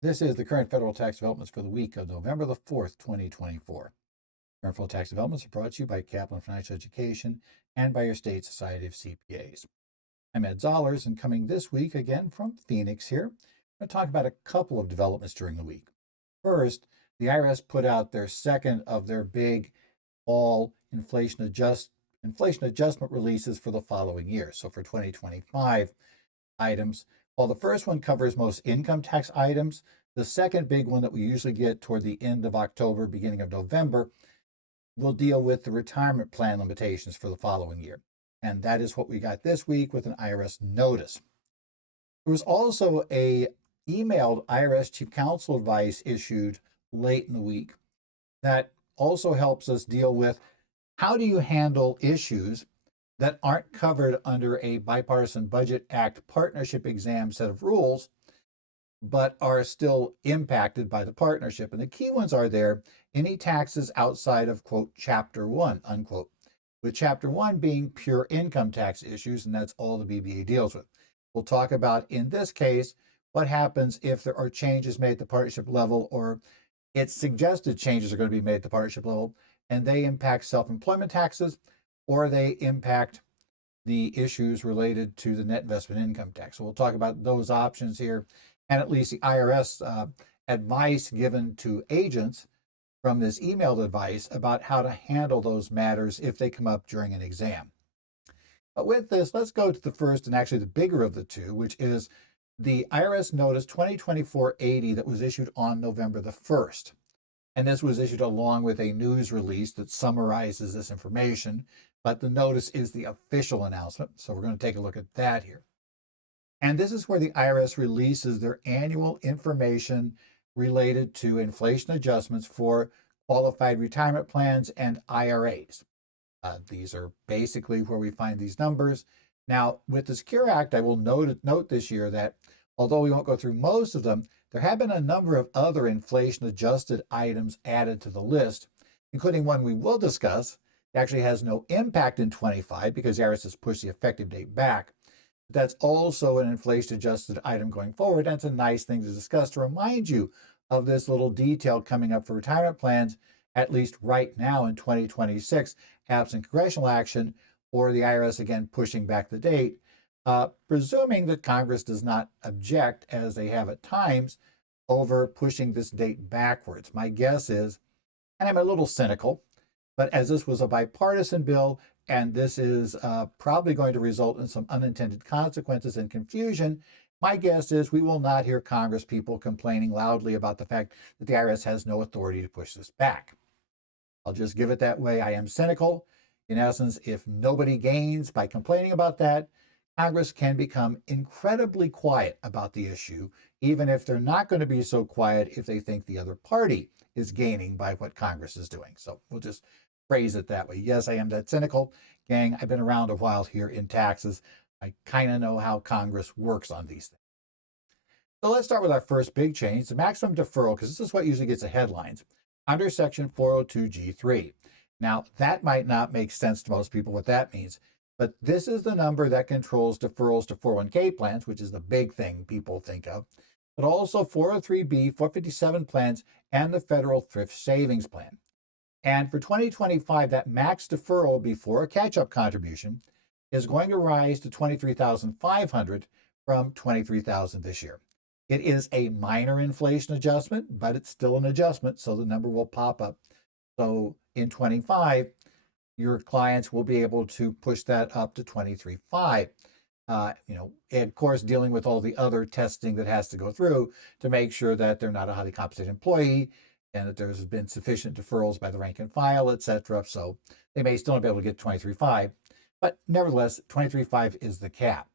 This is the current federal tax developments for the week of November the 4th, 2024. Current federal tax developments are brought to you by Kaplan Financial Education and by your state society of CPAs. I'm Ed Zollers, and coming this week again from Phoenix here, I'm going to talk about a couple of developments during the week. First, the IRS put out their second of their big fall inflation adjustment releases for the following year. So for 2025 items, while the first one covers most income tax items, the second big one that we usually get toward the end of October, beginning of November, will deal with the retirement plan limitations for the following year. And that is what we got this week with an IRS notice. There was also a emailed IRS Chief Counsel advice issued late in the week that also helps us deal with how do you handle issues that aren't covered under a Bipartisan Budget Act partnership exam set of rules, but are still impacted by the partnership. And the key ones are there, any taxes outside of, quote, Chapter 1, unquote, with Chapter 1 being pure income tax issues, and that's all the BBA deals with. We'll talk about, in this case, what happens if there are changes made at the partnership level, or it's suggested changes are going to be made at the partnership level, and they impact self-employment taxes, or they impact the issues related to the net investment income tax. So we'll talk about those options here, and at least the IRS advice given to agents from this emailed advice about how to handle those matters if they come up during an exam. But with this, let's go to the first and actually the bigger of the two, which is the IRS Notice 2024-80 that was issued on November the 1st. And this was issued along with a news release that summarizes this information, but the notice is the official announcement. So we're going to take a look at that here. And this is where the IRS releases their annual information related to inflation adjustments for qualified retirement plans and IRAs. These are basically where we find these numbers. Now, with the Secure Act, I will note this year that although we won't go through most of them, there have been a number of other inflation-adjusted items added to the list, including one we will discuss. It actually has no impact in 25 because the IRS has pushed the effective date back. But that's also an inflation-adjusted item going forward, and it's a nice thing to discuss to remind you of this little detail coming up for retirement plans, at least right now in 2026, absent congressional action or the IRS again pushing back the date. Presuming that Congress does not object, as they have at times, over pushing this date backwards. My guess is, and I'm a little cynical, but as this was a bipartisan bill, and this is probably going to result in some unintended consequences and confusion, my guess is we will not hear Congress people complaining loudly about the fact that the IRS has no authority to push this back. I'll just give it that way. I am cynical. In essence, if nobody gains by complaining about that, Congress can become incredibly quiet about the issue, even if they're not going to be so quiet if they think the other party is gaining by what Congress is doing. So we'll just phrase it that way. Yes, I am that cynical. Gang, I've been around a while here in taxes. I kind of know how Congress works on these things. So let's start with our first big change, the maximum deferral, because this is what usually gets the headlines, under Section 402G3. Now, that might not make sense to most people what that means, but this is the number that controls deferrals to 401k plans, which is the big thing people think of, but also 403B, 457 plans, and the federal thrift savings plan. And for 2025, that max deferral before a catch-up contribution is going to rise to $23,500 from $23,000 this year. It is a minor inflation adjustment, but it's still an adjustment, so the number will pop up. So in 25, your clients will be able to push that up to 23.5. Of course, dealing with all the other testing that has to go through to make sure that they're not a highly compensated employee and that there's been sufficient deferrals by the rank and file, et cetera. So they may still not be able to get 23.5, but nevertheless, 23.5 is the cap.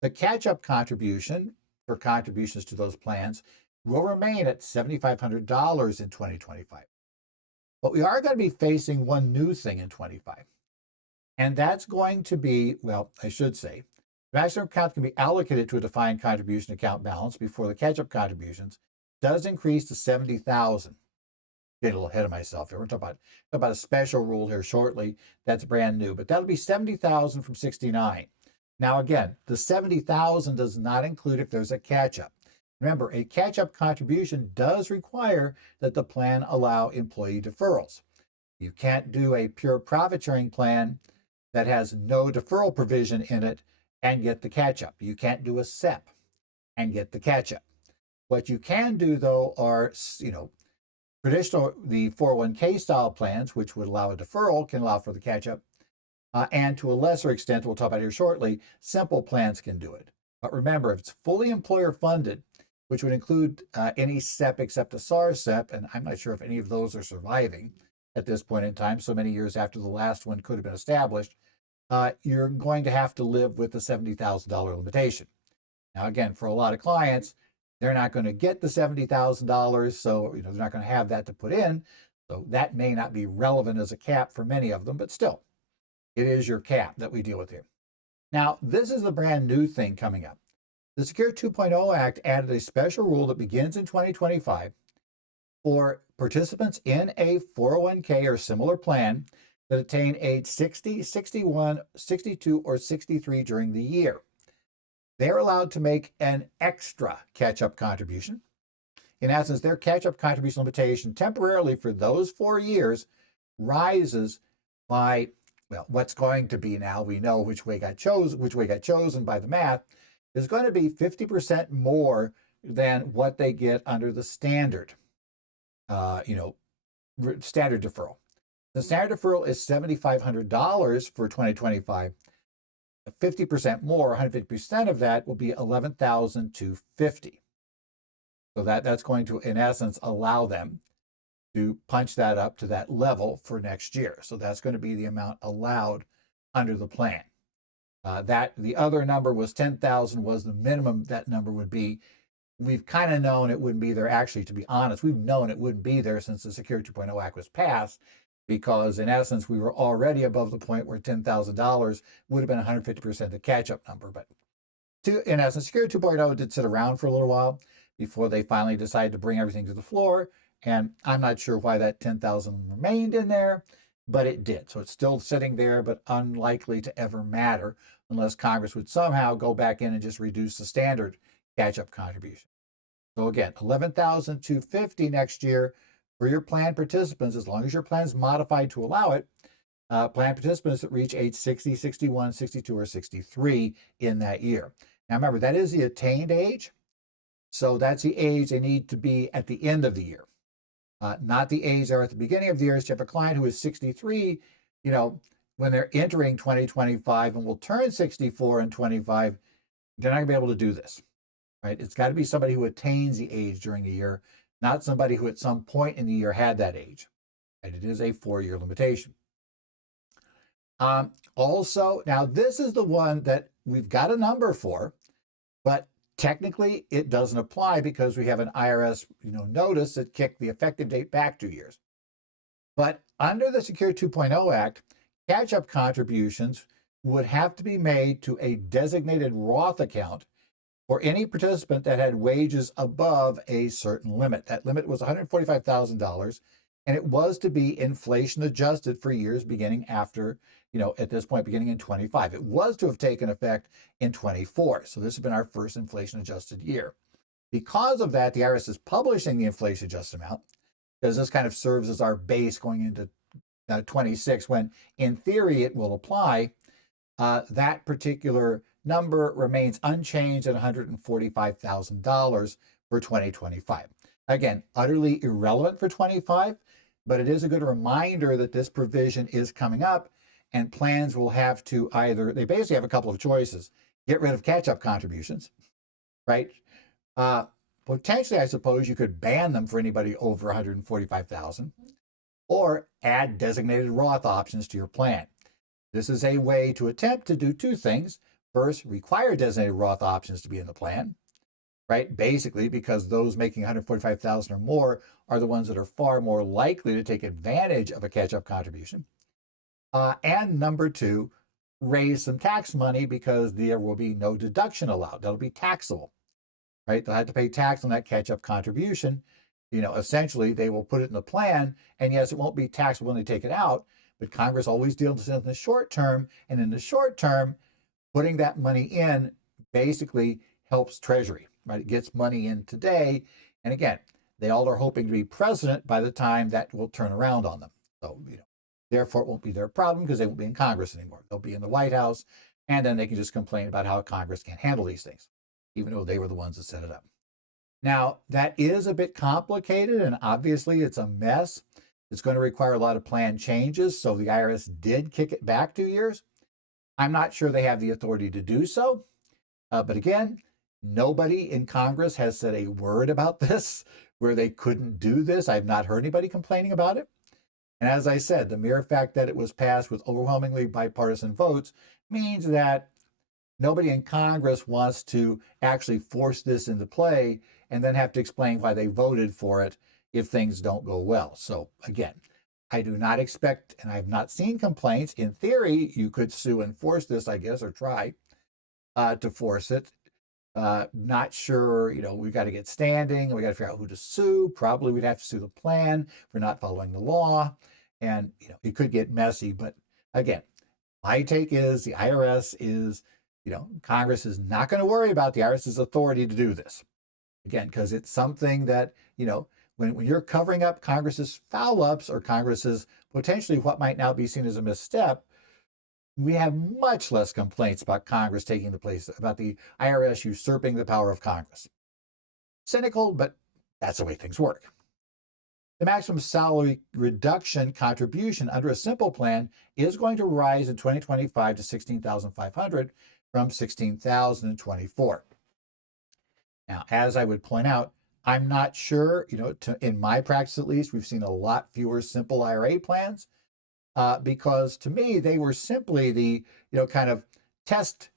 The catch-up contribution for contributions to those plans will remain at $7,500 in 2025. But we are going to be facing one new thing in 25. And that's going to be, well, I should say, the maximum account can be allocated to a defined contribution account balance before the catch-up contributions does increase to $70,000. Get a little ahead of myself here. We're talking about a special rule here shortly that's brand new, but that'll be $70,000 from 69. Now again, the $70,000 does not include if there's a catch-up. Remember, a catch-up contribution does require that the plan allow employee deferrals. You can't do a pure profit-sharing plan that has no deferral provision in it and get the catch-up. You can't do a SEP and get the catch-up. What you can do, though, are, traditional, the 401k style plans, which would allow a deferral, can allow for the catch-up. And to a lesser extent, we'll talk about here shortly, simple plans can do it. But remember, if it's fully employer funded, which would include any SEP except a SAR SEP, and I'm not sure if any of those are surviving at this point in time, so many years after the last one could have been established, you're going to have to live with the $70,000 limitation. Now, again, for a lot of clients, they're not going to get the $70,000, so they're not going to have that to put in. So that may not be relevant as a cap for many of them, but still, it is your cap that we deal with here. Now, this is the brand new thing coming up. The Secure 2.0 Act added a special rule that begins in 2025 for participants in a 401k or similar plan that attain age 60, 61, 62, or 63 during the year. They're allowed to make an extra catch-up contribution. In essence, their catch-up contribution limitation temporarily for those 4 years rises by, well, what's going to be now, we know which way got chosen by the math, is going to be 50% more than what they get under the standard, standard deferral. The standard deferral is $7,500 for 2025. 50% more, 150% of that will be $11,250. So that's going to, in essence, allow them to punch that up to that level for next year. So that's going to be the amount allowed under the plan. The other number was 10,000 was the minimum that number would be. We've kind of known it wouldn't be there. Actually, to be honest, we've known it wouldn't be there since the Secure 2.0 Act was passed, because in essence, we were already above the point where $10,000 would have been 150% the catch-up number. But in essence, Secure 2.0 did sit around for a little while before they finally decided to bring everything to the floor. And I'm not sure why that 10,000 remained in there, but it did. So it's still sitting there, but unlikely to ever matter unless Congress would somehow go back in and just reduce the standard catch-up contribution. So again, $11,250 next year for your plan participants, as long as your plan is modified to allow it, plan participants that reach age 60, 61, 62, or 63 in that year. Now remember, that is the attained age. So that's the age they need to be at the end of the year, not the age they're at the beginning of the year. So you have a client who is 63, when they're entering 2025 and will turn 64 in 25, they're not going to be able to do this, right? It's got to be somebody who attains the age during the year, not somebody who at some point in the year had that age. Right? It is a 4-year limitation. Also, now this is the one that we've got a number for, but technically it doesn't apply because we have an IRS notice that kicked the effective date back 2 years. But under the Secure 2.0 Act, catch-up contributions would have to be made to a designated Roth account for any participant that had wages above a certain limit. That limit was $145,000, and it was to be inflation adjusted for years beginning after, at this point, beginning in 25. It was to have taken effect in 24. So this has been our first inflation adjusted year. Because of that, the IRS is publishing the inflation adjusted amount, because this kind of serves as our base going into 26, when in theory it will apply. That particular number remains unchanged at $145,000 for 2025. Again, utterly irrelevant for 25, but it is a good reminder that this provision is coming up, and plans will have to they basically have a couple of choices. Get rid of catch-up contributions, right? Potentially, I suppose you could ban them for anybody over $145,000, or add designated Roth options to your plan. This is a way to attempt to do two things. First, require designated Roth options to be in the plan, right? Basically, because those making $145,000 or more are the ones that are far more likely to take advantage of a catch-up contribution. And number two, raise some tax money because there will be no deduction allowed. That'll be taxable, right? They'll have to pay tax on that catch-up contribution. Essentially, they will put it in the plan, and yes, it won't be taxable when they take it out, but Congress always deals in the short term, and in the short term, putting that money in basically helps Treasury, right? It gets money in today. And again, they all are hoping to be president by the time that will turn around on them. So, therefore, it won't be their problem because they won't be in Congress anymore. They'll be in the White House, and then they can just complain about how Congress can't handle these things, even though they were the ones that set it up. Now, that is a bit complicated, and obviously it's a mess. It's going to require a lot of plan changes. So the IRS did kick it back 2 years. I'm not sure they have the authority to do so. But again, nobody in Congress has said a word about this where they couldn't do this. I've not heard anybody complaining about it. And as I said, the mere fact that it was passed with overwhelmingly bipartisan votes means that nobody in Congress wants to actually force this into play and then have to explain why they voted for it if things don't go well. So again, I do not expect, and I've not seen complaints. In theory, you could sue and force this, I guess, or try to force it. Not sure, we've got to get standing. We got to figure out who to sue. Probably we'd have to sue the plan for not following the law. And, it could get messy. But again, my take is the IRS is, Congress is not going to worry about the IRS's authority to do this. Again, because it's something that, when you're covering up Congress's foul ups or Congress's potentially what might now be seen as a misstep, we have much less complaints about Congress taking the place, about the IRS usurping the power of Congress. Cynical, but that's the way things work. The maximum salary reduction contribution under a simple plan is going to rise in 2025 to $16,500 from $16,024. Now, as I would point out, I'm not sure, in my practice at least, we've seen a lot fewer simple IRA plans because to me, they were simply the, kind of test,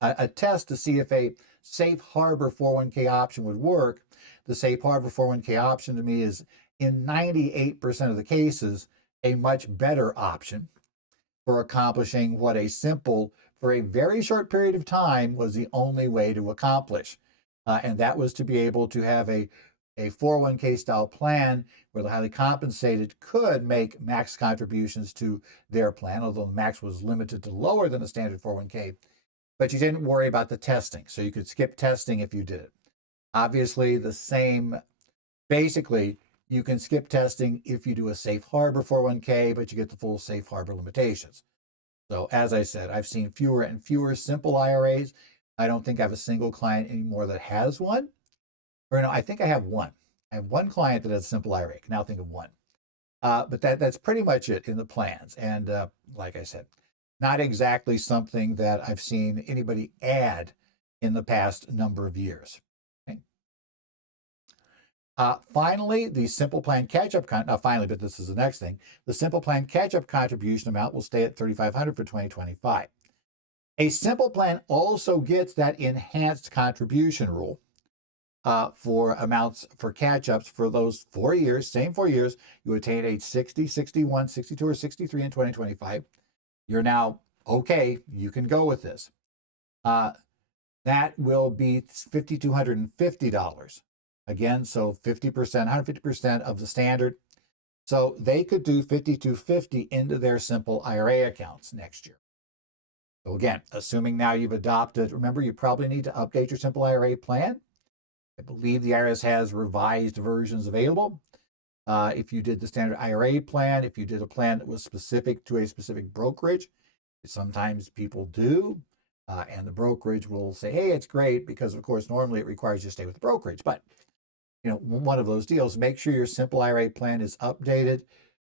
a test to see if a safe harbor 401k option would work. The safe harbor 401k option to me is in 98% of the cases, a much better option for accomplishing what a simple, for a very short period of time, was the only way to accomplish. And that was to be able to have a 401k style plan where the highly compensated could make max contributions to their plan, although the max was limited to lower than a standard 401k. But you didn't worry about the testing, so you could skip testing if you did it. Obviously, the same, basically, you can skip testing if you do a safe harbor 401k, but you get the full safe harbor limitations. So as I said, I've seen fewer and fewer simple IRAs. I don't think I have a single client anymore that has one. Or no, I think I have one. I have one client that has a simple IRA. I can now think of one. But that's pretty much it in the plans. And like I said, not exactly something that I've seen anybody add in the past number of years. Okay. Finally, the simple plan catch-up, finally, but this is the next thing. The simple plan catch-up contribution amount will stay at $3,500 for 2025. A simple plan also gets that enhanced contribution rule for amounts for catch-ups for those 4 years, same 4 years. You attain age 60, 61, 62, or 63 in 2025. You're now okay. You can go with this. That will be $5,250. Again, so 50%, 150% of the standard. So they could do $5,250 into their simple IRA accounts next year. So again, assuming now you've adopted, remember, you probably need to update your simple IRA plan. I believe the IRS has revised versions available. If you did the standard IRA plan, if you did a plan that was specific to a specific brokerage, sometimes people do, and the brokerage will say, hey, it's great, because of course, normally it requires you to stay with the brokerage. But, one of those deals, make sure your simple IRA plan is updated.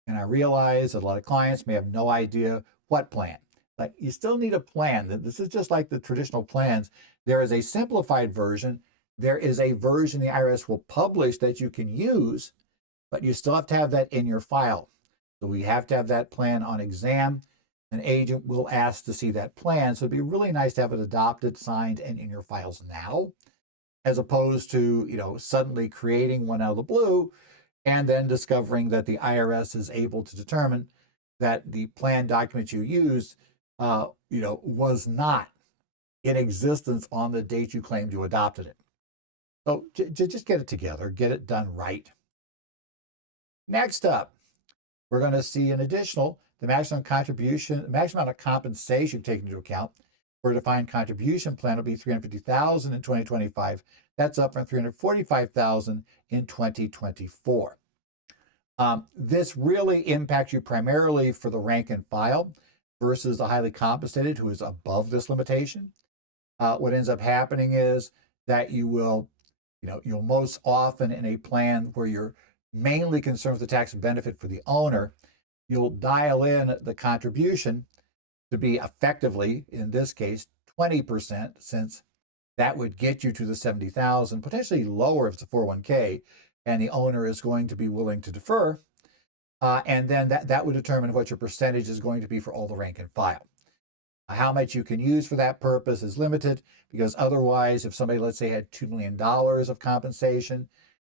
And I realize that a lot of clients may have no idea what plan. But you still need a plan. This is just like the traditional plans. There is a simplified version. There is a version the IRS will publish that you can use, but you still have to have that in your file. So we have to have that plan on exam. An agent will ask to see that plan. So it'd be really nice to have it adopted, signed, and in your files now, as opposed to, suddenly creating one out of the blue and then discovering that the IRS is able to determine that the plan document you used, was not in existence on the date you claimed you adopted it. So just get it together, get it done right. Next up, we're going to see an additional, the maximum amount of compensation taken into account for a defined contribution plan will be $350,000 in 2025. That's up from $345,000 in 2024. This really impacts you primarily for the rank and file versus the highly compensated who is above this limitation. What ends up happening is that you'll most often in a plan where you're mainly concerned with the tax benefit for the owner, you'll dial in the contribution to be effectively, in this case, 20%, since that would get you to the 70,000, potentially lower if it's a 401k, and the owner is going to be willing to defer. And then that would determine what your percentage is going to be for all the rank and file. How much you can use for that purpose is limited because otherwise, if somebody, let's say, had $2 million of compensation,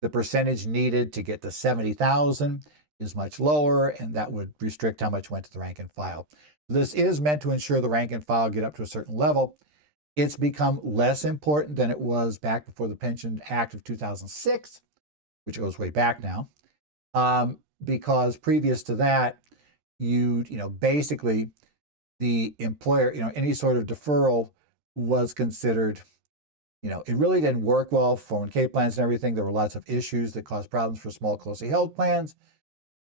the percentage needed to get to 70,000 is much lower, and that would restrict how much went to the rank and file. This is meant to ensure the rank and file get up to a certain level. It's become less important than it was back before the Pension Act of 2006, which goes way back now, because previous to that, basically the employer, any sort of deferral was considered, it really didn't work well for 401k plans and everything. There were lots of issues that caused problems for small, closely held plans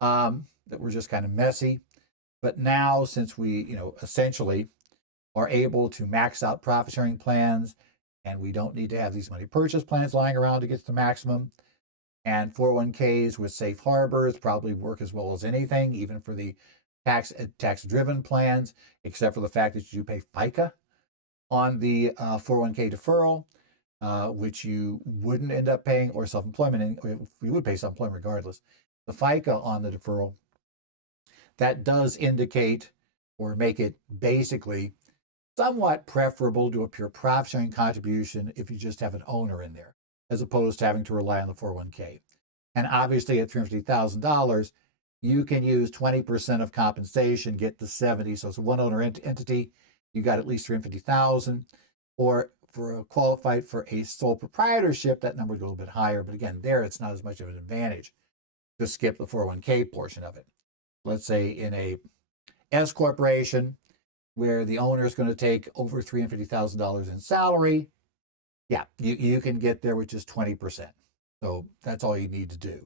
that were just kind of messy. But now, since we, essentially are able to max out profit sharing plans, and we don't need to have these money purchase plans lying around to get to the maximum, and 401ks with safe harbors probably work as well as anything, even for the tax-driven plans, except for the fact that you pay FICA on the 401k deferral, which you wouldn't end up paying, or self-employment. You would pay self-employment regardless. The FICA on the deferral, that does indicate or make it basically somewhat preferable to a pure profit sharing contribution if you just have an owner in there, as opposed to having to rely on the 401k. And obviously at $350,000, you can use 20% of compensation, get to 70. So it's a one owner entity, you got at least $350,000. Or for qualified for a sole proprietorship, that number would go a little bit higher. But again, there it's not as much of an advantage to skip the 401k portion of it. Let's say in a S corporation where the owner is going to take over $350,000 in salary, yeah, you can get there with just 20%. So that's all you need to do.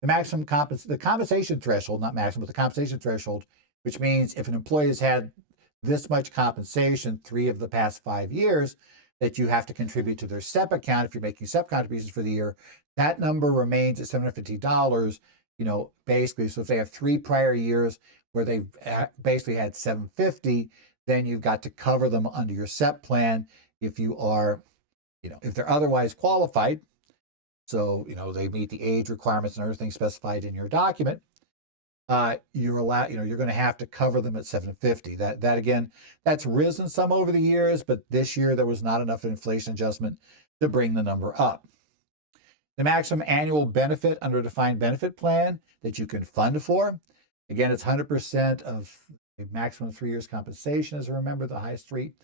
The compensation threshold, not maximum, but the compensation threshold, which means if an employee has had this much compensation 3 of the past 5 years, that you have to contribute to their SEP account if you're making SEP contributions for the year, that number remains at $750, basically. So if they have 3 prior years where they've basically had $750, then you've got to cover them under your SEP plan if you are, if they're otherwise qualified. So, they meet the age requirements and everything specified in your document. You're allowed, you're going to have to cover them at $750. That again, that's risen some over the years, but this year there was not enough inflation adjustment to bring the number up. The maximum annual benefit under a defined benefit plan that you can fund for, again, it's 100% of a maximum 3 years compensation, as I remember, the highest 3,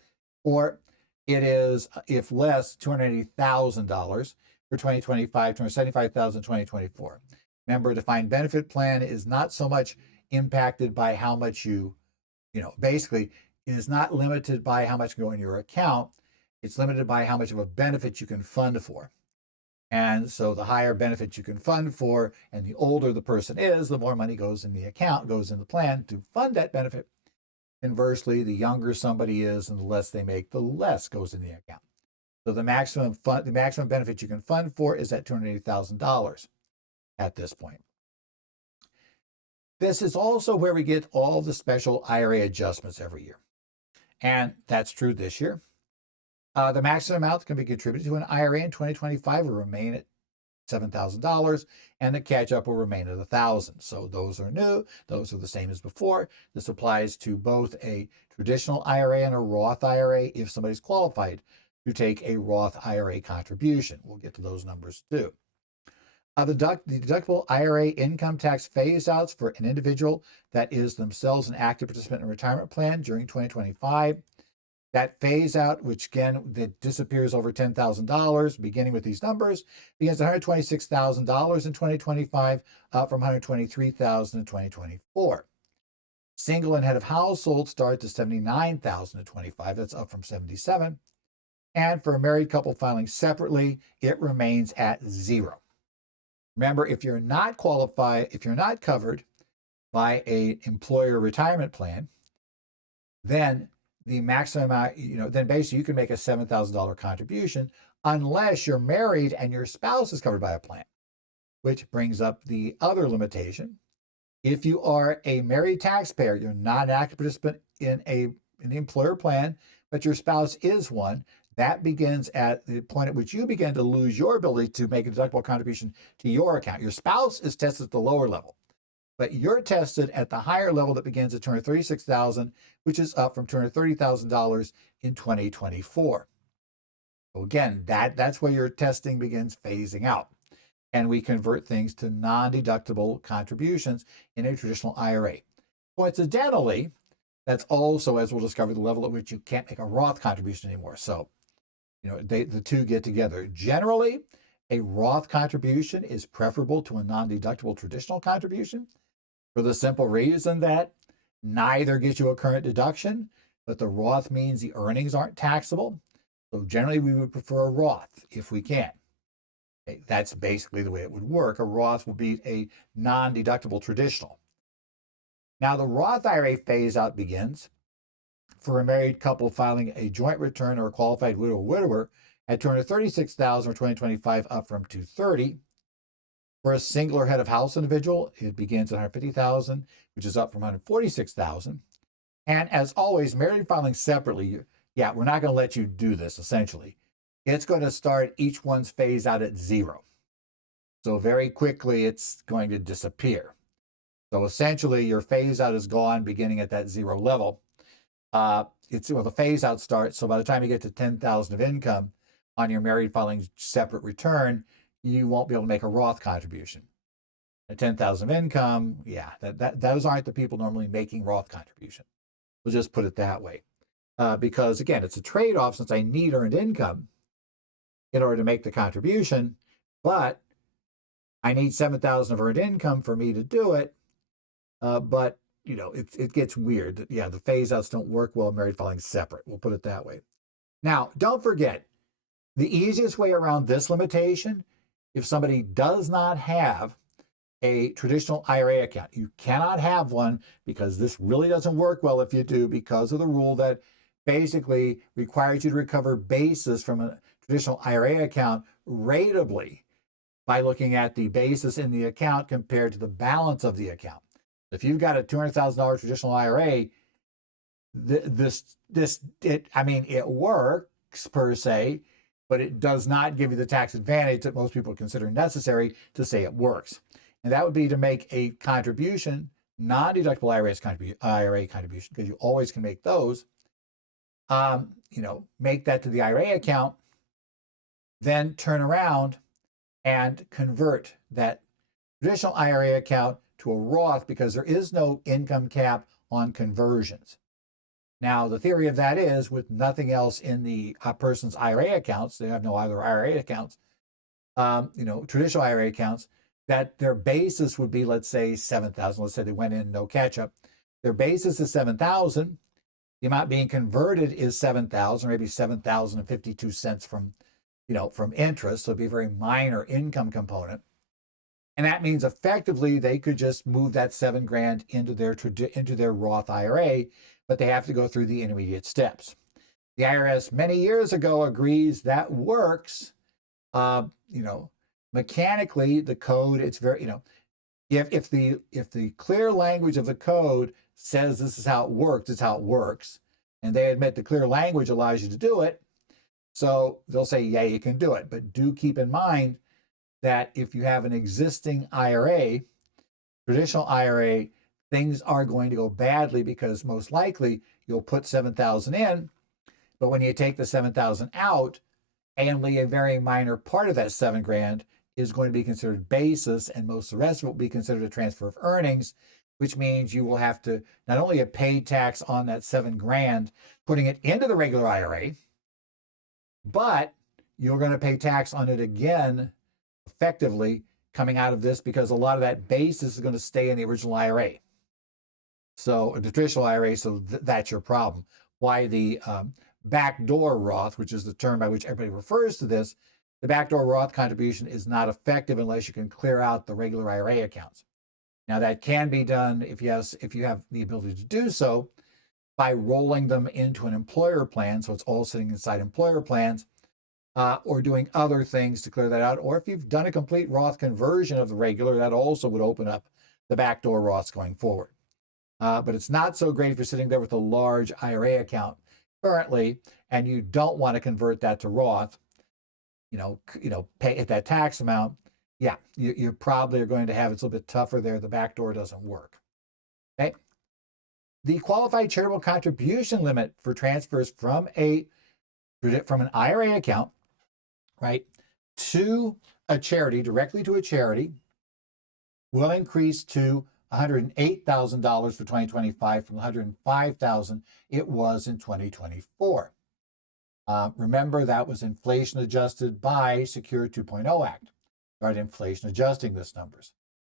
or it is, if less, $280,000 for 2025, $275,000 in 2024. Remember, a defined benefit plan is not so much impacted by how much basically it is not limited by how much can go in your account. It's limited by how much of a benefit you can fund for. And so the higher benefit you can fund for, and the older the person is, the more money goes in the account, goes in the plan to fund that benefit. Inversely, the younger somebody is and the less they make, the less goes in the account. So the maximum benefit you can fund for is at $280,000 at this point. This is also where we get all the special IRA adjustments every year. And that's true this year. The maximum amount that can be contributed to an IRA in 2025 will remain at $7,000, and the catch-up will remain at $1,000. So those are new. Those are the same as before. This applies to both a traditional IRA and a Roth IRA if somebody's qualified to take a Roth IRA contribution. We'll get to those numbers too. The deductible IRA income tax phase-outs for an individual that is themselves an active participant in a retirement plan during 2025. That phase-out, which again, that disappears over $10,000, beginning with these numbers, begins at $126,000 in 2025, up from $123,000 in 2024. Single and head of household starts at $79,000 in 2025. That's up from $77,000. And for a married couple filing separately, it remains at 0. Remember, if you're not qualified, if you're not covered by an employer retirement plan, then the maximum amount, then basically you can make a $7,000 contribution unless you're married and your spouse is covered by a plan, which brings up the other limitation. If you are a married taxpayer, you're not an active participant in an employer plan, but your spouse is one, that begins at the point at which you begin to lose your ability to make a deductible contribution to your account. Your spouse is tested at the lower level, but you're tested at the higher level that begins at $236,000, which is up from $230,000 in 2024. So again, that's where your testing begins phasing out. And we convert things to non-deductible contributions in a traditional IRA. Coincidentally, that's also, as we'll discover, the level at which you can't make a Roth contribution anymore. So, the two get together. Generally, a Roth contribution is preferable to a non-deductible traditional contribution for the simple reason that neither gets you a current deduction, but the Roth means the earnings aren't taxable. So generally, we would prefer a Roth if we can. Okay, that's basically the way it would work. A Roth would be a non-deductible traditional. Now, the Roth IRA phase-out begins for a married couple filing a joint return or a qualified widow or widower at $236,000 for 2025, up from $230,000. For a single or head of house individual, it begins at $150,000, which is up from $146,000. And as always, married filing separately, we're not going to let you do this, essentially. It's going to start each one's phase out at 0. So very quickly, it's going to disappear. So essentially, your phase out is gone beginning at that 0 level. The phase out starts, so by the time you get to $10,000 of income on your married filing separate return, you won't be able to make a Roth contribution. At $10,000 of income, those aren't the people normally making Roth contribution. We'll just put it that way. Because again, it's a trade-off since I need earned income in order to make the contribution, but I need $7,000 of earned income for me to do it. But it gets weird. The phase outs don't work well married filing separate. We'll put it that way. Now, don't forget, the easiest way around this limitation, if somebody does not have a traditional IRA account, you cannot have one because this really doesn't work well if you do, because of the rule that basically requires you to recover basis from a traditional IRA account ratably by looking at the basis in the account compared to the balance of the account. If you've got a $200,000 traditional IRA, it works per se, but it does not give you the tax advantage that most people consider necessary to say it works. And that would be to make a contribution, non-deductible IRA contribution, because you always can make those. Make that to the IRA account, then turn around and convert that traditional IRA account to a Roth, because there is no income cap on conversions. Now, the theory of that is, with nothing else in the person's IRA accounts, they have no other IRA accounts, traditional IRA accounts, that their basis would be, let's say, $7,000. Let's say they went in no catch-up. Their basis is $7,000. The amount being converted is $7,000, maybe $7,052 from interest. So it'd be a very minor income component. And that means effectively they could just move that $7,000 into their Roth IRA, but they have to go through the intermediate steps. The IRS many years ago agrees that works. Mechanically, the code, it's very, if the clear language of the code says this is how it works, it's how it works. And they admit the clear language allows you to do it. So they'll say, yeah, you can do it. But do keep in mind that if you have an existing IRA, traditional IRA, things are going to go badly because most likely you'll put $7,000 in, but when you take the $7,000 out, only a very minor part of that $7,000 is going to be considered basis, and most of the rest will be considered a transfer of earnings, which means you will have to not only have paid tax on that $7,000, putting it into the regular IRA, but you're going to pay tax on it again, effectively coming out of this, because a lot of that basis is going to stay in the original IRA. So the traditional IRA, so that's your problem. Why the backdoor Roth, which is the term by which everybody refers to this, the backdoor Roth contribution is not effective unless you can clear out the regular IRA accounts. Now that can be done if you have the ability to do so by rolling them into an employer plan, so it's all sitting inside employer plans, or doing other things to clear that out. Or if you've done a complete Roth conversion of the regular, that also would open up the backdoor Roths going forward. But it's not so great if you're sitting there with a large IRA account currently and you don't want to convert that to Roth, pay at that tax amount. Yeah, you probably are going to have it's a little bit tougher there. The backdoor doesn't work. Okay. The qualified charitable contribution limit for transfers from an IRA account, right, to a charity, directly to a charity, will increase to $108,000 for 2025 from $105,000 it was in 2024. Remember, that was inflation adjusted by Secure 2.0 Act, right? Inflation adjusting this numbers.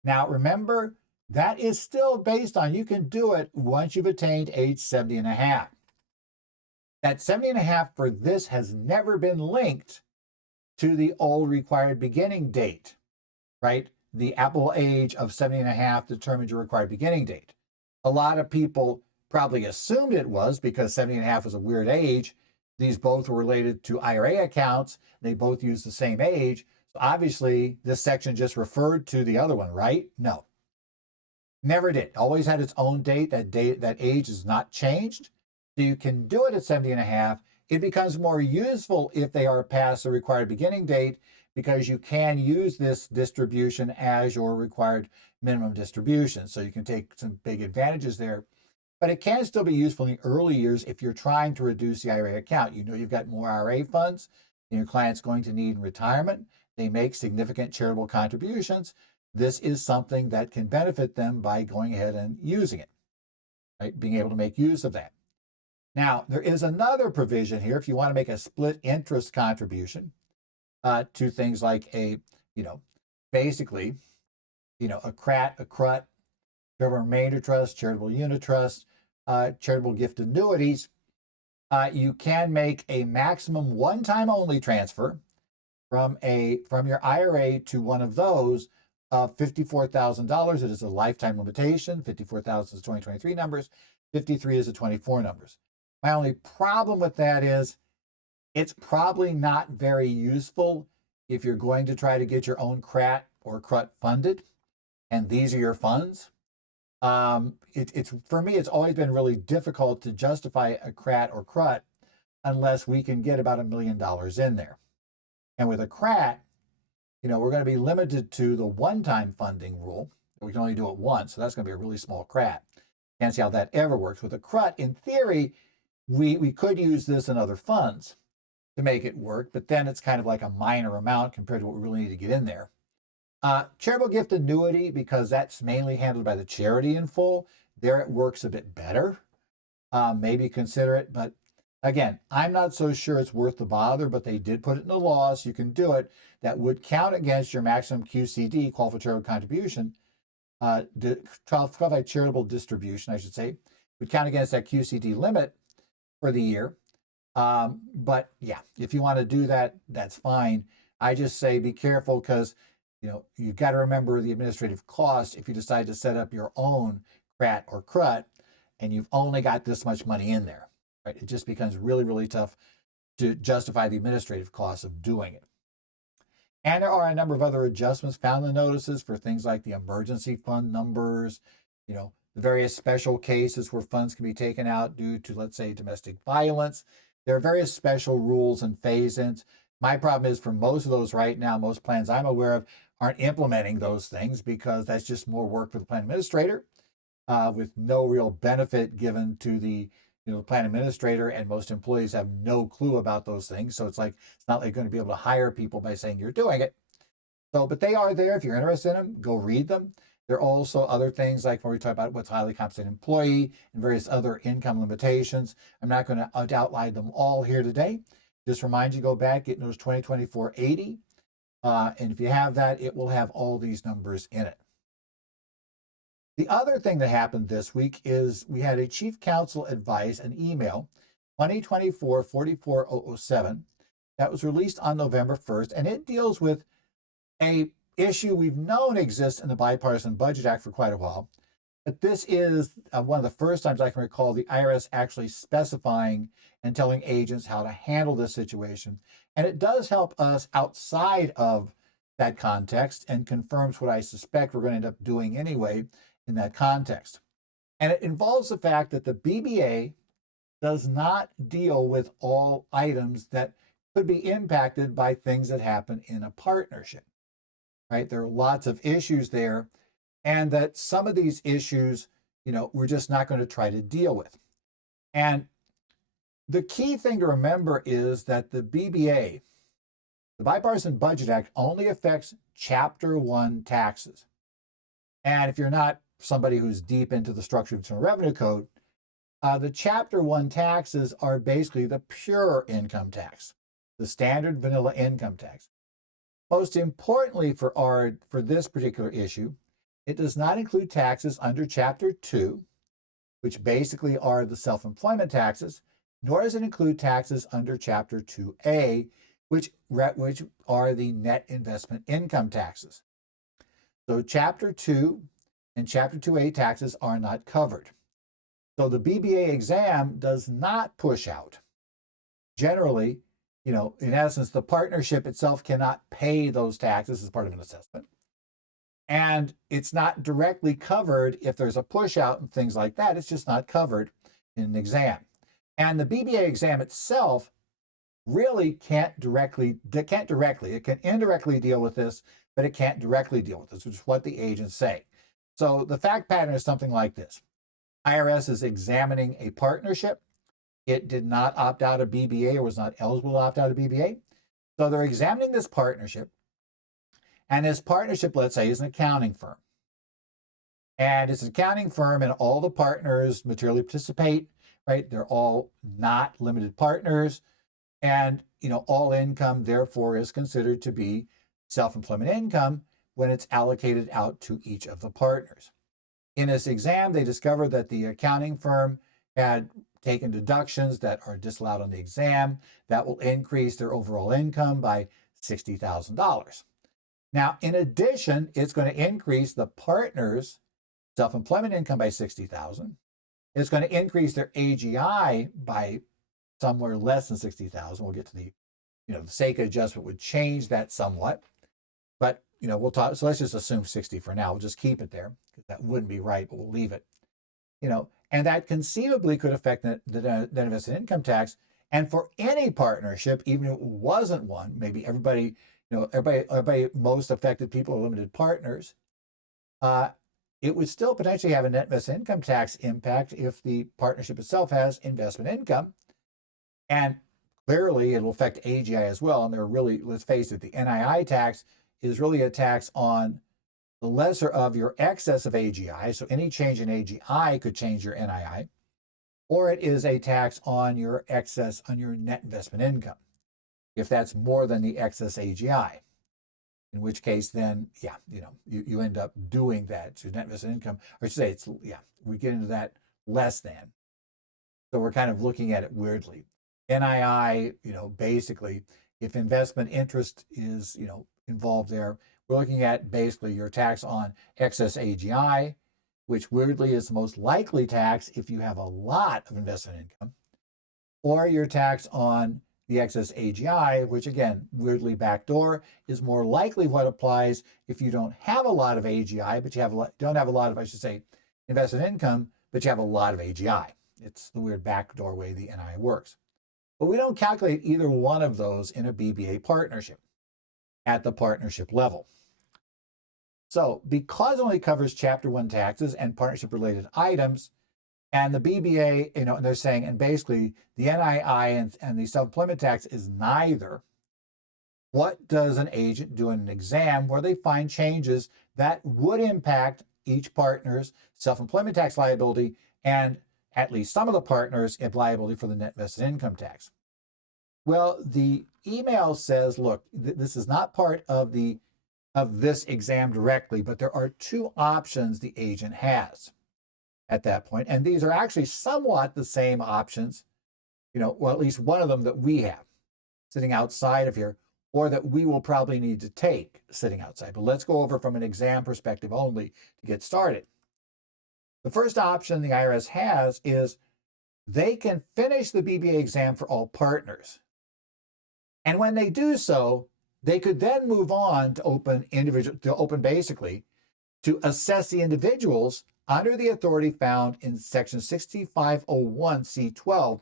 Now, remember, that is still based on you can do it once you've attained age 70 and a half. That 70 and a half for this has never been linked to the old required beginning date, right? The Apple age of 70 and a half determines your required beginning date. A lot of people probably assumed it was because 70 and a half was a weird age. These both were related to IRA accounts. They both use the same age. So obviously, this section just referred to the other one, right? No. Never did. Always had its own date. That age is not changed. So you can do it at 70 and a half. It becomes more useful if they are past the required beginning date because you can use this distribution as your required minimum distribution. So you can take some big advantages there. But it can still be useful in the early years if you're trying to reduce the IRA account. You know you've got more IRA funds than your client's going to need in retirement. They make significant charitable contributions. This is something that can benefit them by going ahead and using it, right? Being able to make use of that. Now, there is another provision here if you want to make a split interest contribution to things like basically, a CRAT, a CRUT, charitable remainder trust, charitable unit trust, charitable gift annuities. You can make a maximum one-time only transfer from your IRA to one of those of $54,000. It is a lifetime limitation. 54,000 is 2023 numbers. 53 is the 24 numbers. My only problem with that is it's probably not very useful if you're going to try to get your own CRAT or CRUT funded, and these are your funds. It's for me, it's always been really difficult to justify a CRAT or CRUT unless we can get about $1 million in there. And with a CRAT, we're going to be limited to the one-time funding rule. We can only do it once, so that's going to be a really small CRAT. Can't see how that ever works. With a CRUT, in theory, we could use this in other funds to make it work, but then it's kind of like a minor amount compared to what we really need to get in there. Charitable gift annuity, because that's mainly handled by the charity in full, there it works a bit better. Maybe consider it, but again, I'm not so sure it's worth the bother, but they did put it in the law, so you can do it. That would count against your maximum QCD, qualified charitable contribution, qualified charitable distribution, I should say, would count against that QCD limit for the year. But yeah, if you want to do that, that's fine. I just say be careful because you've got to remember the administrative cost if you decide to set up your own CRAT or CRUT and you've only got this much money in there, right? It just becomes really, really tough to justify the administrative costs of doing it. And there are a number of other adjustments found in the notices for things like the emergency fund numbers, the various special cases where funds can be taken out due to, let's say, domestic violence. There are various special rules and phase-ins. My problem is for most of those right now, most plans I'm aware of aren't implementing those things because that's just more work for the plan administrator with no real benefit given to the plan administrator, and most employees have no clue about those things. So it's not like you're going to be able to hire people by saying you're doing it. So, but they are there. If you're interested in them, go read them. There are also other things like when we talk about what's highly compensated employee and various other income limitations. I'm not going to outline them all here today. Just remind you, go back, get Notice 2024-80. And if you have that, it will have all these numbers in it. The other thing that happened this week is we had a chief counsel advice, an email 2024-44007 that was released on November 1st, and it deals with a issue we've known exists in the Bipartisan Budget Act for quite a while. But this is one of the first times I can recall the IRS actually specifying and telling agents how to handle this situation. And it does help us outside of that context and confirms what I suspect we're going to end up doing anyway in that context. And it involves the fact that the BBA does not deal with all items that could be impacted by things that happen in a partnership, right? There are lots of issues there, and that some of these issues, we're just not going to try to deal with. And the key thing to remember is that the BBA, the Bipartisan Budget Act, only affects Chapter 1 taxes. And if you're not somebody who's deep into the structure of the Internal Revenue Code, the Chapter 1 taxes are basically the pure income tax, the standard vanilla income tax. Most importantly for this particular issue, it does not include taxes under Chapter 2, which basically are the self-employment taxes, nor does it include taxes under Chapter 2A, which are the net investment income taxes. So Chapter 2 and Chapter 2A taxes are not covered. So the BBA exam does not push out. Generally, in essence, the partnership itself cannot pay those taxes as part of an assessment. And it's not directly covered if there's a push out and things like that. It's just not covered in an exam. And the BBA exam itself really can't directly, it can indirectly deal with this, but it can't directly deal with this, which is what the agents say. So the fact pattern is something like this. IRS is examining a partnership. It did not opt out of BBA or was not eligible to opt out of BBA. So they're examining this partnership. And this partnership, let's say, is an accounting firm. And it's an accounting firm and all the partners materially participate, right? They're all not limited partners. And, all income, therefore, is considered to be self-employment income when it's allocated out to each of the partners. In this exam, they discovered that the accounting firm had taken deductions that are disallowed on the exam that will increase their overall income by $60,000. Now, in addition, it's going to increase the partner's self-employment income by $60,000. It's going to increase their AGI by somewhere less than $60,000. We'll get to the SEICA adjustment would change that somewhat. But, we'll talk. So let's just assume 60 for now. We'll just keep it there because that wouldn't be right, but we'll leave it. And that conceivably could affect the net investment income tax. And for any partnership, even if it wasn't one, maybe everybody, most affected people are limited partners, it would still potentially have a net investment income tax impact if the partnership itself has investment income. And clearly it will affect AGI as well. And they're really, let's face it, the NII tax is really a tax on the lesser of your excess of AGI. So any change in AGI could change your NII, or it is a tax on your excess on your net investment income, if that's more than the excess AGI, in which case then, you end up doing that. So net investment income, or I should say we get into that less than. So we're kind of looking at it weirdly. NII, basically, if investment interest is, involved there, we're looking at basically your tax on excess AGI, which weirdly is the most likely tax if you have a lot of investment income, or your tax on the excess AGI, which again, weirdly backdoor, is more likely what applies if you don't have a lot of AGI, but you don't have a lot of, I should say, investment income, but you have a lot of AGI. It's the weird backdoor way the NII works. But we don't calculate either one of those in a BBA partnership at the partnership level. So because it only covers Chapter 1 taxes and partnership-related items, and the BBA, and they're saying, and basically the NII and the self-employment tax is neither, what does an agent do in an exam where they find changes that would impact each partner's self-employment tax liability and at least some of the partners have liability for the net vested income tax? Well, the email says, look, this is not part of this exam directly, but there are two options the agent has at that point. And these are actually somewhat the same options well, at least one of them that we have sitting outside of here, or that we will probably need to take sitting outside. But let's go over from an exam perspective only to get started. The first option the IRS has is they can finish the BBA exam for all partners. And when they do so, they could then move on to open basically to assess the individuals under the authority found in section 6501 C12,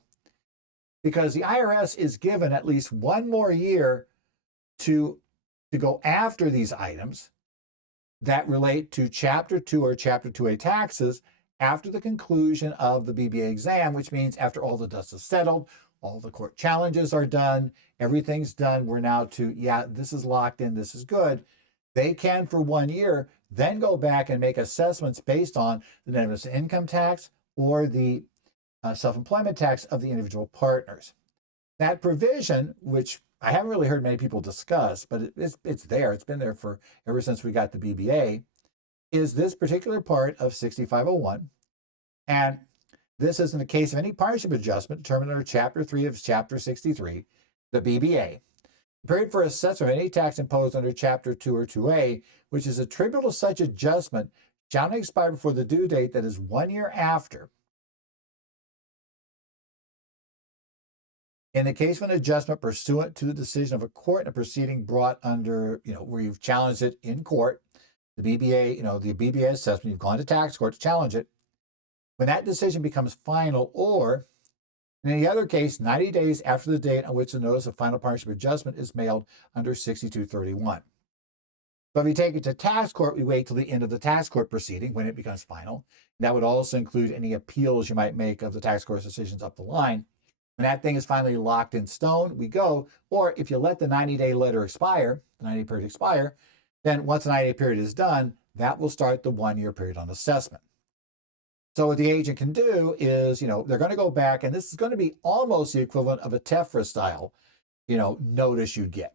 because the IRS is given at least one more year to go after these items that relate to Chapter 2 or Chapter 2A taxes after the conclusion of the BBA exam, which means after all the dust is settled, all the court challenges are done, everything's done, we're now to, yeah, this is locked in, this is good. They can, for 1 year, then go back and make assessments based on the net investment income tax or the self-employment tax of the individual partners. That provision, which I haven't really heard many people discuss, but it's there, it's been there for ever since we got the BBA, is this particular part of 6501. And this is in the case of any partnership adjustment determined under Chapter 3 of Chapter 63, the BBA. The period for assessment of any tax imposed under Chapter 2 or 2A, which is attributable to such adjustment, shall not expire before the due date that is 1 year after. In the case of an adjustment pursuant to the decision of a court in a proceeding brought under, where you've challenged it in court, the BBA, the BBA assessment, you've gone to tax court to challenge it. When that decision becomes final, or in any other case, 90 days after the date on which the notice of final partnership adjustment is mailed under 6231. So if you take it to tax court, we wait till the end of the tax court proceeding when it becomes final. That would also include any appeals you might make of the tax court's decisions up the line. When that thing is finally locked in stone, we go. Or if you let the 90-day letter expire, the 90-day period expire, then once the 90-day period is done, that will start the 1 year period on assessment. So what the agent can do is, they're going to go back, and this is going to be almost the equivalent of a TEFRA style, notice you'd get,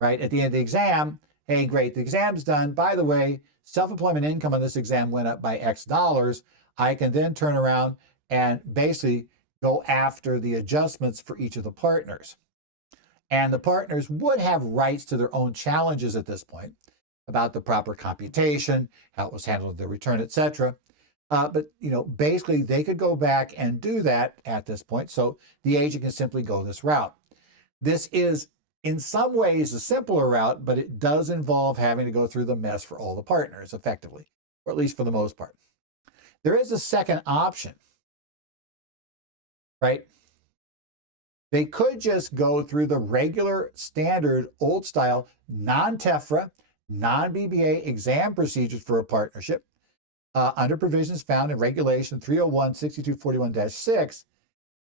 right? At the end of the exam, hey, great, the exam's done. By the way, self-employment income on this exam went up by X dollars. I can then turn around and basically go after the adjustments for each of the partners. And the partners would have rights to their own challenges at this point about the proper computation, how it was handled in their return, etc. But basically they could go back and do that at this point. So the agent can simply go this route. This is in some ways a simpler route, but it does involve having to go through the mess for all the partners effectively, or at least for the most part. There is a second option, right? They could just go through the regular, standard, old style, non-TEFRA, non-BBA exam procedures for a partnership under provisions found in Regulation 301-6241-6.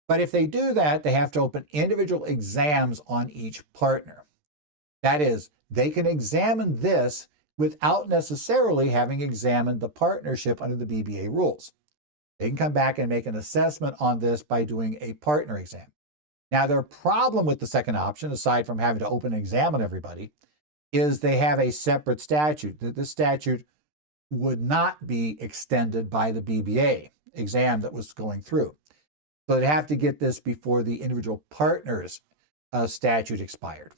But if they do that, they have to open individual exams on each partner. That is, they can examine this without necessarily having examined the partnership under the BBA rules. They can come back and make an assessment on this by doing a partner exam. Now, their problem with the second option, aside from having to open and examine everybody, is they have a separate statute. This statute would not be extended by the BBA exam that was going through. So they have to get this before the individual partners statute expired.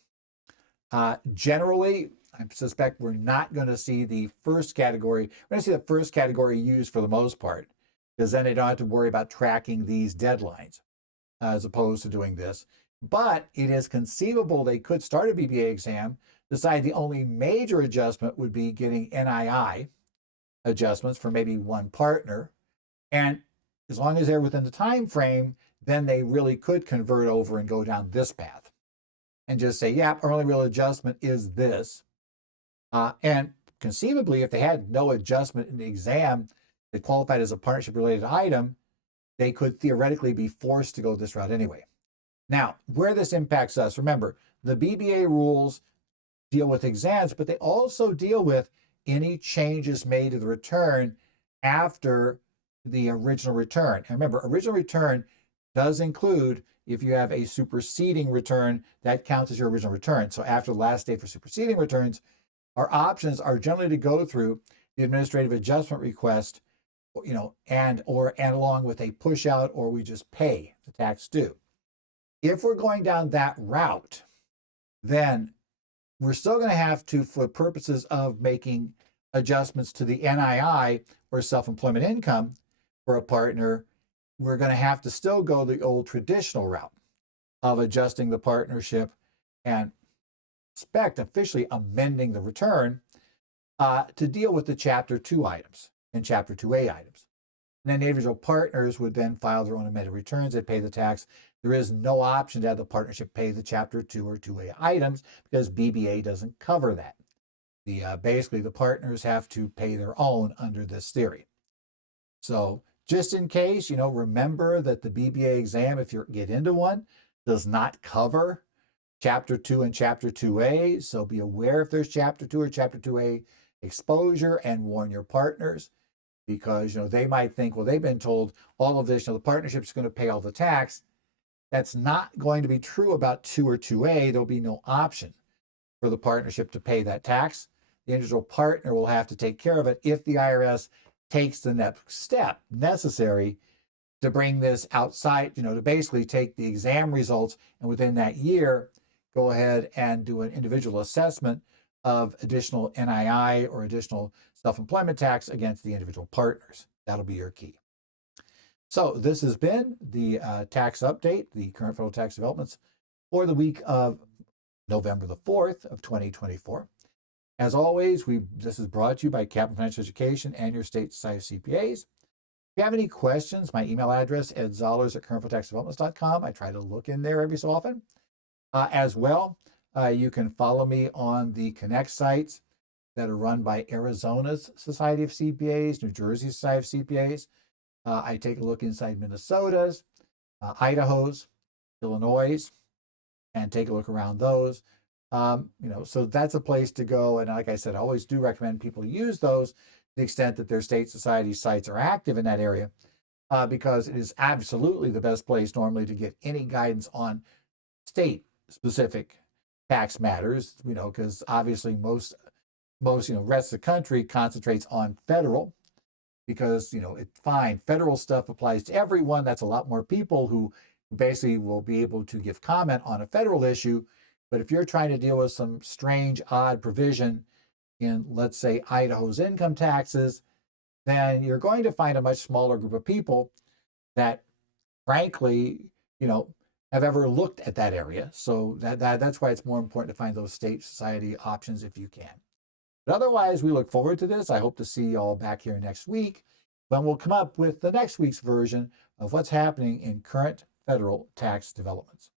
Generally, I suspect we're not going to see the first category. We're going to see the first category used for the most part, because then they don't have to worry about tracking these deadlines as opposed to doing this. But it is conceivable they could start a BBA exam, decide the only major adjustment would be getting NII adjustments for maybe one partner. And as long as they're within the time frame, then they really could convert over and go down this path and just say, yeah, our only real adjustment is this. And conceivably, if they had no adjustment in the exam that qualified as a partnership-related item, they could theoretically be forced to go this route anyway. Now, where this impacts us, remember, the BBA rules deal with exams, but they also deal with any changes made to the return after the original return. And remember, original return does include, if you have a superseding return, that counts as your original return. So after the last day for superseding returns, our options are generally to go through the administrative adjustment request, and along with a push out, or we just pay the tax due. If we're going down that route, then we're still going to have to, for purposes of making adjustments to the NII or self-employment income for a partner, we're going to have to still go the old traditional route of adjusting the partnership and officially amending the return to deal with the Chapter 2 items and Chapter 2A items. And then individual partners would then file their own amended returns and pay the tax. There is no option to have the partnership pay the Chapter 2 or 2A items because BBA doesn't cover that. Basically, the partners have to pay their own under this theory. So just in case, remember that the BBA exam, if you get into one, does not cover Chapter 2 and Chapter 2A. So be aware if there's Chapter 2 or Chapter 2A exposure and warn your partners, because they might think, well, they've been told all of this, the partnership's going to pay all the tax. That's not going to be true about 2 or 2A. There'll be no option for the partnership to pay that tax. The individual partner will have to take care of it if the IRS takes the next step necessary to bring this outside, to basically take the exam results and within that year, go ahead and do an individual assessment of additional NII or additional self-employment tax against the individual partners. That'll be your key. So this has been the tax update, the current federal tax developments for the week of November the 4th of 2024. As always, this is brought to you by Kaplan Financial Education and your state society of CPAs. If you have any questions, my email address, edzollers@currentfederaltaxdevelopments.com. I try to look in there every so often. As well, you can follow me on the Connect sites that are run by Arizona's Society of CPAs, New Jersey's Society of CPAs. I take a look inside Minnesota's, Idaho's, Illinois', and take a look around those. So that's a place to go. And like I said, I always do recommend people use those to the extent that their state society sites are active in that area, because it is absolutely the best place normally to get any guidance on state-specific tax matters, because obviously most rest of the country concentrates on federal, because it's fine. Federal stuff applies to everyone. That's a lot more people who basically will be able to give comment on a federal issue. But if you're trying to deal with some strange, odd provision in, let's say, Idaho's income taxes, then you're going to find a much smaller group of people that, frankly, have ever looked at that area. So that's why it's more important to find those state society options if you can. But otherwise, we look forward to this. I hope to see you all back here next week when we'll come up with the next week's version of what's happening in current federal tax developments.